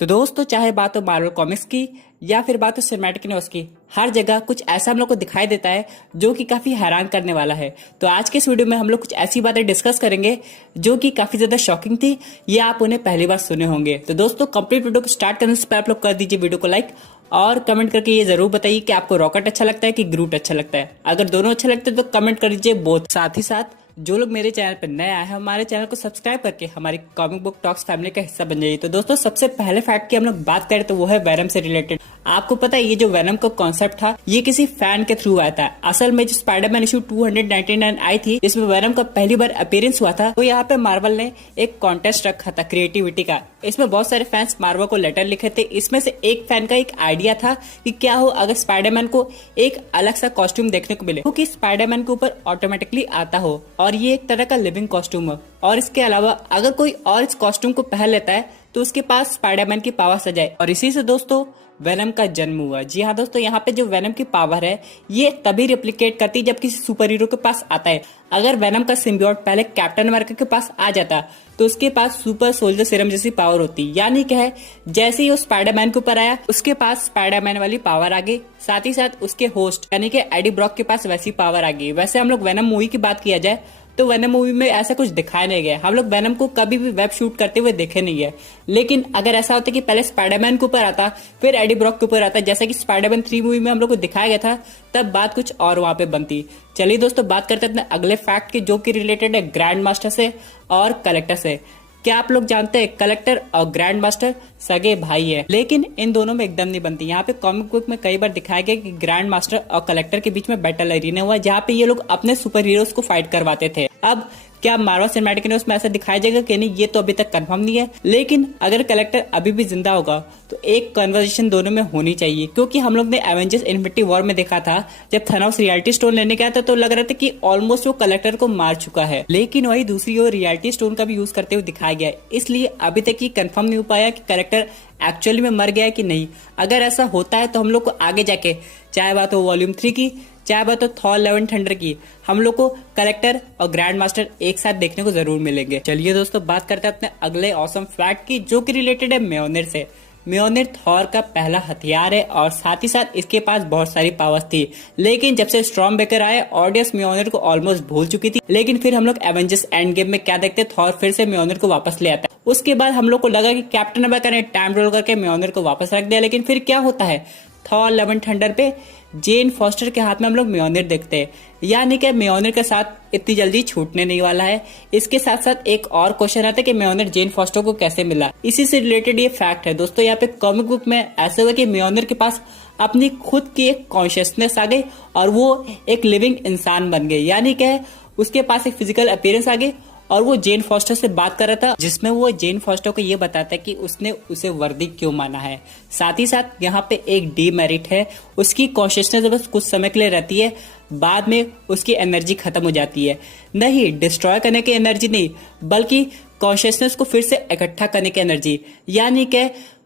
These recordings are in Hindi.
तो दोस्तों, चाहे बात हो मार्वल कॉमिक्स की या फिर बात हो सिनेमैटिक यूनिवर्स की, हर जगह कुछ ऐसा हम लोग को दिखाई देता है जो कि काफी हैरान करने वाला है। तो आज के इस वीडियो में हम लोग कुछ ऐसी बातें डिस्कस करेंगे जो कि काफी ज्यादा शॉकिंग थी, या आप उन्हें पहली बार सुने होंगे। तो दोस्तों, कंप्लीट वीडियो को स्टार्ट करने से पहले आप लोग कर दीजिए वीडियो को लाइक और कमेंट करके ये जरूर बताइए कि आपको रॉकेट अच्छा लगता है कि ग्रूट अच्छा लगता है। अगर दोनों अच्छा लगता है तो कमेंट कर दीजिए बोथ। साथ ही साथ जो लोग मेरे चैनल पर नए आए हैं, हमारे चैनल को सब्सक्राइब करके हमारी कॉमिक बुक टॉक्स फैमिली का हिस्सा बन जाइए। तो दोस्तों, सबसे पहले फैक्ट की हम लोग बात करें तो वो है वेनम से रिलेटेड। आपको पता है ये जो वेनम का कॉन्सेप्ट था ये किसी फैन के थ्रू आया था। असल में जो स्पाइडरमैन इशू 299 आई थी जिसमें वेनम का पहली बार अपीयरेंस हुआ था, तो यहाँ पे मार्वल ने एक कॉन्टेस्ट रखा था क्रिएटिविटी का। इसमें बहुत सारे फैंस मार्वल को लेटर लिखे थे। इसमें से एक फैन का एक आइडिया था कि क्या हो अगर स्पाइडरमैन को एक अलग सा कॉस्ट्यूम देखने को मिले, क्योंकि स्पाइडरमैन के ऊपर ऑटोमेटिकली आता हो और ये एक तरह का लिविंग कॉस्ट्यूम हो, और इसके अलावा अगर कोई और इस कॉस्ट्यूम को पहन लेता है तो उसके पास स्पाइडरमैन की पावर्स आ जाए। और इसी से दोस्तों वेनम का जन्म हुआ। जी हाँ दोस्तों, यहाँ पे जो वेनम की पावर है ये तभी रिप्लिकेट करती है जब किसी सुपर हीरो के पास आता है। अगर वेनम का सिम्बियोट पहले कैप्टन अमेरिका के पास आ जाता तो उसके पास सुपर सोल्जर सीरम जैसी पावर होती, यानी क्या है जैसे ही वो स्पाइडरमैन के ऊपर आया उसके पास स्पाइडरमैन वाली पावर आ गई। साथ ही साथ उसके होस्ट यानी कि एडी ब्रॉक के पास वैसी पावर आ गई। वैसे हम लोग वेनम मूवी की बात किया जाए तो वेनम मूवी में ऐसा कुछ दिखाया नहीं गया। हम लोग वेनम को कभी भी वेब शूट करते हुए देखे नहीं है। लेकिन अगर ऐसा होता कि पहले स्पाइडरमैन के ऊपर आता फिर एडी ब्रॉक के ऊपर आता, जैसा कि स्पाइडरमैन 3 मूवी में हम लोग को दिखाया गया था, तब बात कुछ और वहां पे बनती। चलिए दोस्तों, बात करते हैं अपने अगले फैक्ट की जो कि रिलेटेड है ग्रैंड मास्टर से और कलेक्टर से। क्या आप लोग जानते हैं कलेक्टर और ग्रैंड मास्टर सगे भाई है, लेकिन इन दोनों में एकदम नहीं बनती। यहाँ पे कॉमिक बुक में कई बार दिखाया गया कि ग्रैंड मास्टर और कलेक्टर के बीच में बैटल अरीना हुआ जहाँ पे ये लोग अपने सुपर हीरोज को फाइट करवाते थे। अब क्या मार्वल सिनेमैटिक यूनिवर्स में ऐसा दिखाया जाएगा कि नहीं, ये तो अभी तक कंफर्म नहीं है। लेकिन अगर कलेक्टर अभी भी जिंदा होगा तो एक कन्वर्सेशन दोनों में होनी चाहिए, क्योंकि हम लोग ने एवेंजर्स इन्फिनिटी वॉर में देखा था जब थैनोस रियलिटी स्टोन लेने गया था तो लग रहा था कि ऑलमोस्ट वो कलेक्टर को मार चुका है, लेकिन वही दूसरी ओर रियलिटी स्टोन का भी यूज करते हुए दिखाया गया। इसलिए अभी तक ये कंफर्म नहीं हो पाया कि कलेक्टर एक्चुअली में मर गया है कि नहीं। अगर ऐसा होता है तो हम लोग को आगे जाके, चाहे बात हो वॉल्यूम 3 की, चाहे बात हो थॉर लव एंड थंडर की, हम लोग को कलेक्टर और ग्रैंड मास्टर एक साथ देखने को जरूर मिलेंगे। चलिए दोस्तों, बात करते हैं अपने अगले ऑसम फैक्ट की जो कि रिलेटेड है म्योनिर से। म्योनिर थॉर का पहला हथियार है और साथ ही साथ इसके पास बहुत सारी पावर्स थी। लेकिन जब से स्टॉर्म ब्रेकर आए ऑडियंस म्योनिर को ऑलमोस्ट भूल चुकी थी। लेकिन फिर हम लोग एवेंजर्स एंड गेम में क्या देखते, थॉर फिर से म्योनिर को वापस ले आता है। उसके बाद हम लोग को लगा कि कैप्टन अमेरिका ने टाइम रोल करके म्योनिर को वापस रख दिया। लेकिन फिर क्या होता है, थॉर लव एंड थंडर पे जेन फॉस्टर के हाथ में हम लोग म्योनिर देखते हैं, यानी कि म्योनिर के साथ इतनी जल्दी छूटने नहीं वाला है। इसके साथ साथ एक और क्वेश्चन आता है कि म्योनिर जेन फॉस्टर को कैसे मिला। इसी से रिलेटेड ये फैक्ट है दोस्तों। यहाँ पे कॉमिक बुक में ऐसा हुआ कि म्योनिर के पास अपनी खुद की एक कॉन्शियसनेस आ गई और वो एक लिविंग इंसान बन गई, यानी कि उसके पास एक फिजिकल अपीयरेंस आ गई और वो जेन फॉस्टर से बात कर रहा था, जिसमें वो जेन फॉस्टर को ये बताता है कि उसने उसे वर्दी क्यों माना है। साथ ही साथ यहाँ पे एक डीमेरिट है, उसकी कॉन्शियसनेस बस कुछ समय के लिए रहती है, बाद में उसकी एनर्जी खत्म हो जाती है। नहीं डिस्ट्रॉय करने की एनर्जी नहीं, बल्कि कॉन्शियसनेस को फिर से इकट्ठा करने की एनर्जी। यानी कि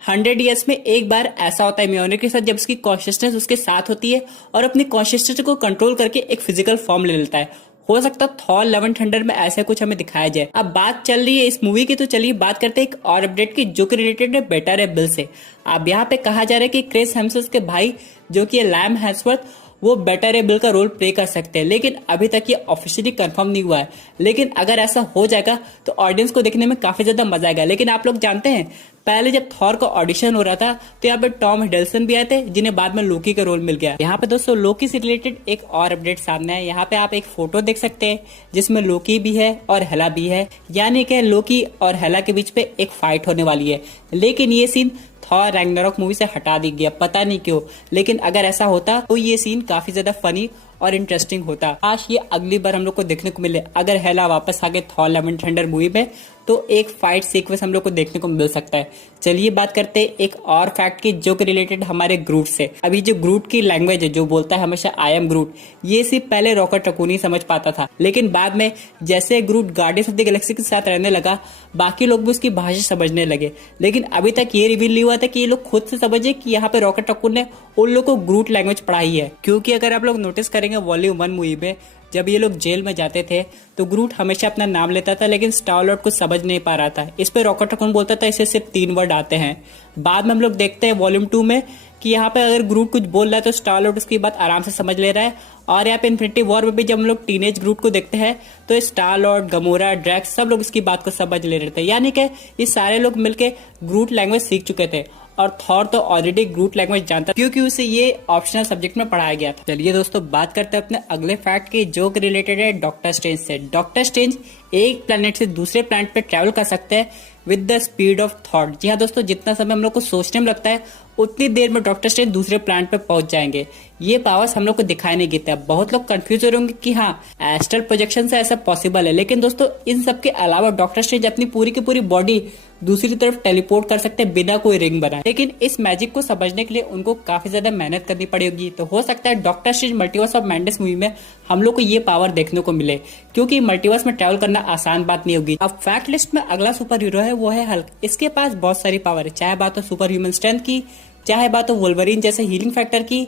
100 ईयर्स में एक बार ऐसा होता है म्योनिर के साथ जब उसकी कॉन्शियसनेस उसके साथ होती है और अपनी कॉन्शियसनेस को कंट्रोल करके एक फिजिकल फॉर्म ले लेता है। हो सकता है थॉर लव एंड थंडर में ऐसा कुछ हमें दिखाया जाए। अब बात चल रही है इस मूवी की, तो चलिए बात करते हैं एक और अपडेट की जो कि रिलेटेड है बेटा रे बिल से। अब यहाँ पे कहा जा रहा है कि क्रिस हेम्सवर्थ के भाई जो कि लैम हेम्सवर्थ वो बेटा रे बिल का रोल प्ले कर सकते हैं, लेकिन अभी तक ये ऑफिशियली कंफर्म नहीं हुआ है। लेकिन अगर ऐसा हो जाएगा तो ऑडियंस को देखने में काफी ज्यादा मजा आएगा। लेकिन आप लोग जानते हैं पहले जब थॉर का ऑडिशन हो रहा था तो यहाँ पे टॉम हिडलसन भी आए थे जिन्हें बाद में लोकी का रोल मिल गया। यहाँ पे दोस्तों लोकी से रिलेटेड एक और अपडेट सामने है। यहाँ पे आप एक फोटो देख सकते हैं जिसमें लोकी भी है और हेला भी है, यानी कि लोकी और हेला के बीच पे एक फाइट होने वाली है। लेकिन ये सीन थॉर रैग्नारोक मूवी से हटा दी गया, पता नहीं क्यों। लेकिन अगर ऐसा होता तो ये सीन काफी ज्यादा फनी और इंटरेस्टिंग होता। काश ये अगली बार हम लोग को देखने को मिले। अगर हेला वापस आ गए Thor love and thunder movie में तो एक फाइट सीक्वेंस हम लोग को देखने को मिल सकता है। चलिए बात करते हैं एक और फैक्ट की जो कि रिलेटेड हमारे ग्रूट से। अभी जो ग्रूट की लैंग्वेज है, जो बोलता है हमेशा आई एम ग्रूट, ये सिर्फ पहले रॉकेट रकून ही समझ पाता था। लेकिन बाद में जैसे ग्रूट गार्डियंस ऑफ द गैलेक्सी के साथ रहने लगा बाकी लोग भी उसकी भाषा समझने लगे। लेकिन अभी तक ये रिवील नहीं हुआ था कि ये लोग खुद से समझे कि यहाँ पे रॉकेट रकून ने उन लोग को ग्रूट लैंग्वेज पढ़ाई है। क्योंकि अगर आप लोग नोटिस करेंगे वॉल्यूम 1 मूवी में जब ये लोग जेल में जाते थे तो ग्रूट हमेशा अपना नाम लेता था, लेकिन स्टार लॉर्ड कुछ समझ नहीं पा रहा था। इस पे रॉकेट रैकून बोलता था इसे सिर्फ 3 वर्ड आते हैं। बाद में हम लोग देखते हैं वॉल्यूम 2 में कि यहाँ पे अगर ग्रूट कुछ बोल रहा है तो स्टार लॉर्ड उसकी बात आराम से समझ ले रहा है। और यहाँ पे इन्फिनिटी वॉर में भी जब हम लोग टीनेज ग्रूट को देखते हैं तो स्टार लॉर्ड, गमोरा, ड्रैक्स सब लोग इसकी बात को समझ ले रहे थे, यानी कि ये सारे लोग मिलके ग्रूट लैंग्वेज सीख चुके थे। और थॉर तो ऑलरेडी ग्रूट लैंग्वेज जानता क्योंकि उसे ये ऑप्शनल सब्जेक्ट में पढ़ाया गया था। चलिए दोस्तों, बात करते हैं अपने अगले फैक्ट की, जो कि रिलेटेड है डॉक्टर स्ट्रेंज से। डॉक्टर स्ट्रेंज एक प्लेनेट से दूसरे प्लेनेट पे ट्रैवल कर सकते हैं with the speed of thought. जी हाँ दोस्तों, जितना समय हम लोग को सोचने में लगता है उतनी देर में डॉक्टर स्ट्रेंज दूसरे प्लेनेट पे पहुंच जाएंगे। ये पावर्स हम लोग को दिखाई नहीं देता। बहुत लोग कंफ्यूज हो रहे होंगे कि हाँ, एस्ट्रल प्रोजेक्शन से ऐसा पॉसिबल है, लेकिन दोस्तों इन सब के अलावा डॉक्टर स्ट्रेंज अपनी पूरी की पूरी बॉडी दूसरी तरफ टेलीपोर्ट कर सकते हैं बिना कोई रिंग बनाए। लेकिन इस मैजिक को समझने के लिए उनको काफी ज्यादा मेहनत करनी पड़ेगी। तो हो सकता है doctor strange multiverse of madness movie में हम लोग को ये पावर देखने को मिले, क्योंकि मल्टीवर्स में ट्रैवल करना आसान बात नहीं होगी। अब फैक्ट लिस्ट में अगला सुपर हीरो है, वो है हल्क। इसके पास बहुत सारी पावर है, चाहे बात हो सुपर ह्यूमन स्ट्रेंथ की, चाहे बात हो वोल्वरिन जैसे हीलिंग फैक्टर की,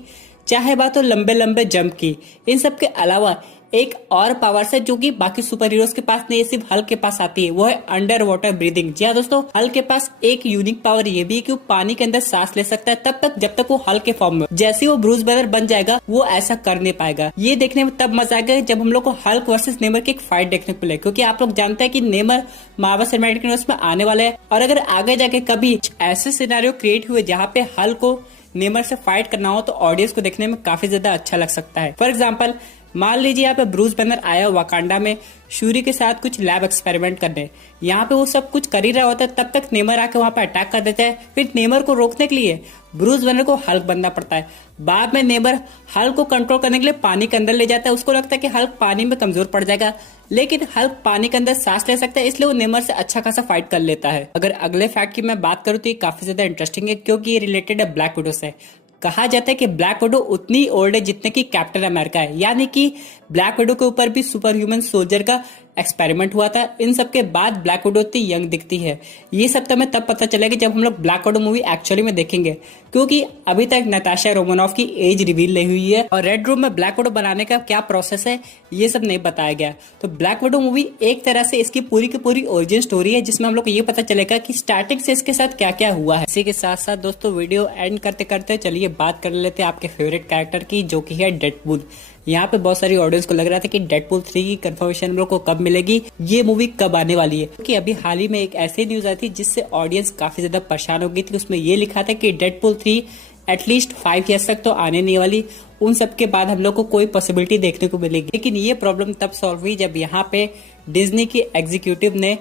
चाहे बात हो लंबे लंबे जंप की। इन सब के अलावा एक और पावर्स है जो कि बाकी सुपर हीरोज के पास नहीं है, सिर्फ हल्क के पास आती है, वो है अंडर वाटर ब्रीदिंग। जी हाँ दोस्तों, हल्क के पास एक यूनिक पावर ये भी है कि वो पानी के अंदर सांस ले सकता है तब तक जब तक वो हल्क के फॉर्म में। जैसे वो ब्रूस बैनर बन जाएगा वो ऐसा कर नहीं पाएगा। ये देखने में तब मजा आएगा जब हम लोग को हल्क वर्सेस नेमर की एक फाइट देखने को मिले, क्योंकि आप लोग जानते हैं कि नेमर मार्वल सिनेमैटिक यूनिवर्स में आने वाला है। और अगर आगे जाके कभी ऐसे सिनेरियो क्रिएट हुए जहाँ पे हल्क को नेमर से फाइट करना हो तो ऑडियंस को देखने में काफी ज्यादा अच्छा लग सकता है। फॉर एग्जाम्पल, मान लीजिए यहाँ पे ब्रूस बैनर आया वाकांडा में शूरी के साथ कुछ लैब एक्सपेरिमेंट करने। यहाँ पे वो सब कुछ कर ही रहा होता है, तब तक नेमर आके वहां पे अटैक कर देता है। फिर नेमर को रोकने के लिए ब्रूस बैनर को हल्क बनना पड़ता है। बाद में नेमर हल्क को कंट्रोल करने के लिए पानी के अंदर ले जाता है। उसको लगता है कि हल्क पानी में कमजोर पड़ जाएगा, लेकिन हल्क पानी के अंदर सांस ले सकता है, इसलिए वो नेमर से अच्छा खासा फाइट कर लेता है। अगर अगले फैक्ट की मैं बात करूँ तो ये काफी ज्यादा इंटरेस्टिंग है, क्योंकि ये रिलेटेड है ब्लैक विडो से। कहा जाता है कि ब्लैक विडो उतनी ओल्ड है जितने की कैप्टन अमेरिका है, यानी कि ब्लैक विडो के ऊपर भी सुपर ह्यूमन सोल्जर का एक्सपेरिमेंट हुआ था। इन सब के बाद ब्लैक विडो इतनी यंग दिखती है। ये सब तो हमें तब पता चलेगा जब हम लोग ब्लैक विडो मूवी एक्चुअली में देखेंगे, क्योंकि अभी तक नताशा रोमानोफ की एज रिवील नहीं हुई है और रेड रूम में ब्लैक विडो बनाने का क्या प्रोसेस है ये सब नहीं बताया गया। तो ब्लैक विडो मूवी एक तरह से इसकी पूरी की पूरी ओरिजिन स्टोरी है, जिसमें हम लोग को ये पता चलेगा कि स्टार्टिंग से इसके साथ क्या क्या हुआ है। इसी के साथ साथ दोस्तों, वीडियो एंड करते करते चलिए बात कर लेते हैं आपके फेवरेट कैरेक्टर की, जो कि है डेडपूल। यहाँ पे बहुत सारी ऑडियंस को लग रहा था कि डेडपूल 3 की कंफर्मेशन हम लोग को कब मिलेगी, ये मूवी कब आने वाली है, क्योंकि अभी हाल ही में एक ऐसी न्यूज आई थी जिससे ऑडियंस काफी ज्यादा परेशान हो गई थी। उसमें ये लिखा था कि डेडपूल 3 एटलीस्ट 5 ईयर्स तक तो आने नहीं वाली। उन सब के बाद हम लोग को कोई पॉसिबिलिटी देखने को मिलेगी। लेकिन ये प्रॉब्लम तब सॉल्व हुई जब यहाँ पे डिज्नी की एग्जीक्यूटिव ने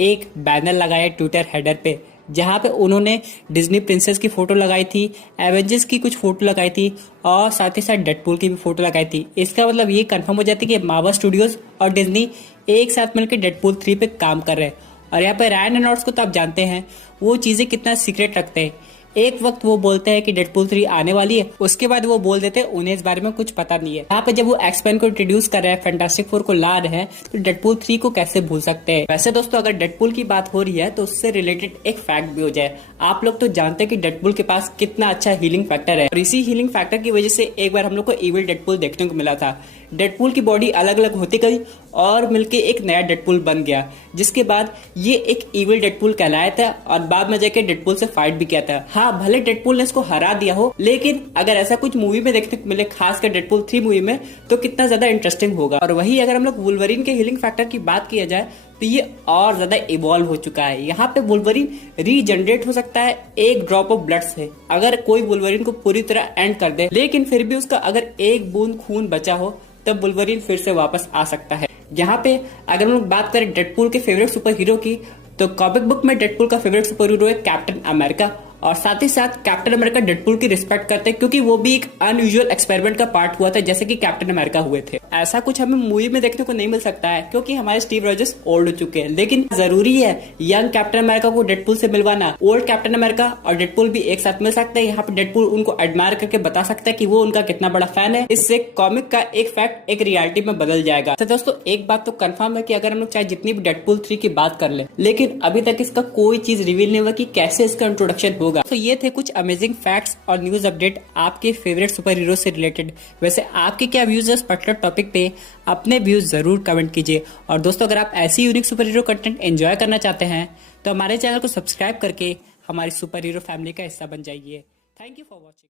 एक बैनर लगाया ट्विटर हेडर पे, जहाँ पे उन्होंने डिज्नी प्रिंसेस की फोटो लगाई थी, एवेंजर्स की कुछ फोटो लगाई थी और साथ ही साथ डेडपूल की भी फोटो लगाई थी। इसका मतलब ये कंफर्म हो जाती है कि मार्वल स्टूडियोज और डिज्नी एक साथ मिलकर डेडपूल 3 पे काम कर रहे हैं। और यहाँ पे रायन रेनॉल्ड्स को तो आप जानते हैं वो चीजें कितना सीक्रेट रखते हैं। एक वक्त वो बोलते हैं कि डेडपूल 3 आने वाली है, उसके बाद वो बोल देते हैं उन्हें इस बारे में कुछ पता नहीं है। यहाँ पे जब वो एक्सपेन को इंट्रोड्यूस कर रहे हैं, फैंटास्टिक फोर को ला रहे हैं, तो डेडपूल 3 को कैसे भूल सकते हैं। वैसे दोस्तों, अगर डेडपूल की बात हो रही है तो उससे रिलेटेड एक फैक्ट भी हो जाए। आप लोग तो जानते हैं कि डेडपूल के पास कितना अच्छा हीलिंग फैक्टर है और इसी हीलिंग फैक्टर की वजह से एक बार हम लोग को इविल डेडपूल देखने को मिला था। डेडपूल की बॉडी अलग अलग होती गई और मिलके एक नया डेडपूल बन गया, जिसके बाद ये एक इविल डेडपूल कहलाया था और बाद में जाके डेडपूल से फाइट भी किया था। हाँ, भले डेडपूल ने इसको हरा दिया हो, लेकिन अगर ऐसा कुछ मूवी में देखने को मिले, खासकर डेडपूल 3 मूवी में, तो कितना ज्यादा इंटरेस्टिंग होगा। और वही अगर हम लोग वुल्वरीन के हीलिंग फैक्टर की बात किया जाए तो ये और ज्यादा इवॉल्व हो चुका है। यहाँ पे वुल्वरीन रीजनरेट हो सकता है एक ड्रॉप ऑफ ब्लड से। अगर कोई वुल्वरीन को पूरी तरह एंड कर दे, लेकिन फिर भी उसका अगर एक बूंद खून बचा हो, तब वुल्वरीन फिर से वापस आ सकता है। यहाँ पे अगर हम लोग बात करें डेडपूल के फेवरेट सुपर हीरो की, तो कॉमिक बुक में डेडपूल का फेवरेट सुपर हीरो है कैप्टन अमेरिका। और साथ ही साथ कैप्टन अमेरिका डेडपूल की रिस्पेक्ट करते हैं, क्योंकि वो भी एक अनयूजुअल एक्सपेरिमेंट का पार्ट हुआ था, जैसे कि कैप्टन अमेरिका हुए थे। ऐसा कुछ हमें मूवी में देखने को नहीं मिल सकता है, क्योंकि हमारे स्टीव रॉजर्स ओल्ड हो चुके हैं। लेकिन जरूरी है यंग कैप्टन अमेरिका को डेडपूल से मिलवाना। ओल्ड कैप्टन अमेरिका और डेडपूल भी एक साथ मिल सकते हैं। यहाँ पे डेडपूल उनको एडमायर करके बता सकता है कि वो उनका कितना बड़ा फैन है। इससे कॉमिक का एक फैक्ट एक रियलिटी में बदल जाएगा। तो दोस्तों, एक बात तो कंफर्म है कि अगर हम लोग चाहे जितनी भी डेडपूल 3 की बात कर ले, लेकिन अभी तक इसका कोई चीज रिवील नहीं हुआ कि कैसे इसका इंट्रोडक्शन होगा। होगा। तो ये थे कुछ अमेजिंग फैक्ट्स और न्यूज अपडेट आपके फेवरेट सुपर हीरो से रिलेटेड। वैसे आपके क्या व्यूज है इस पर्टिकुलर टॉपिक पे, अपने व्यूज जरूर कमेंट कीजिए। और दोस्तों अगर आप ऐसी unique super hero content enjoy करना चाहते हैं तो हमारे चैनल को सब्सक्राइब करके हमारी सुपर हीरो फैमिली का हिस्सा बन जाइए। Thank you for watching.